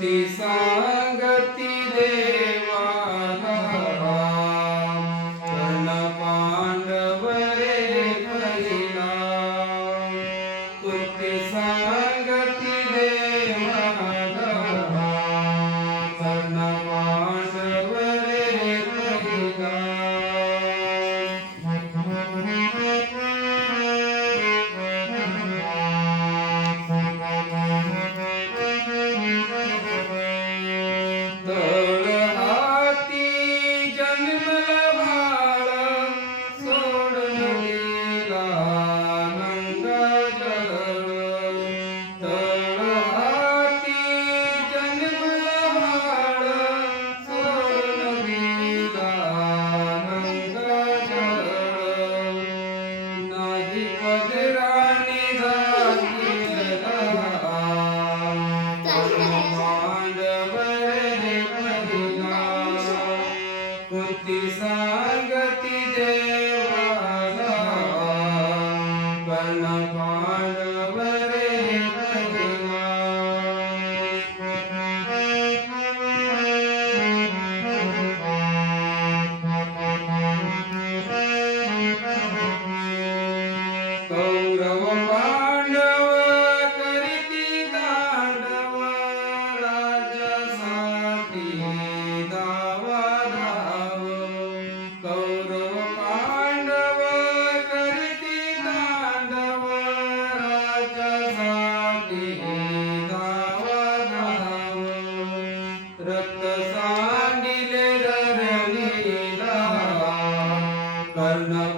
te. Kaurava Pandav करीती दानव राजासाठी दावा धाव कौरव पांडव करीती दानव राजासाठी दावा धाव रक्त सांडिले ररली धावा कर्ण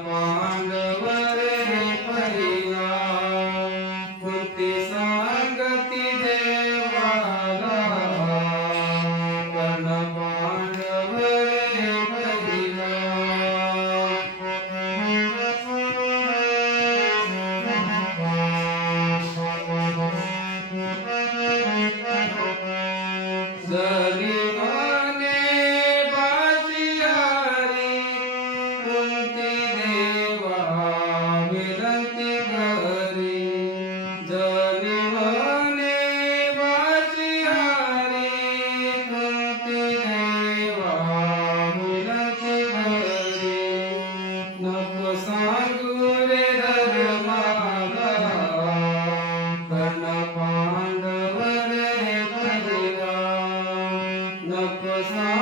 Good.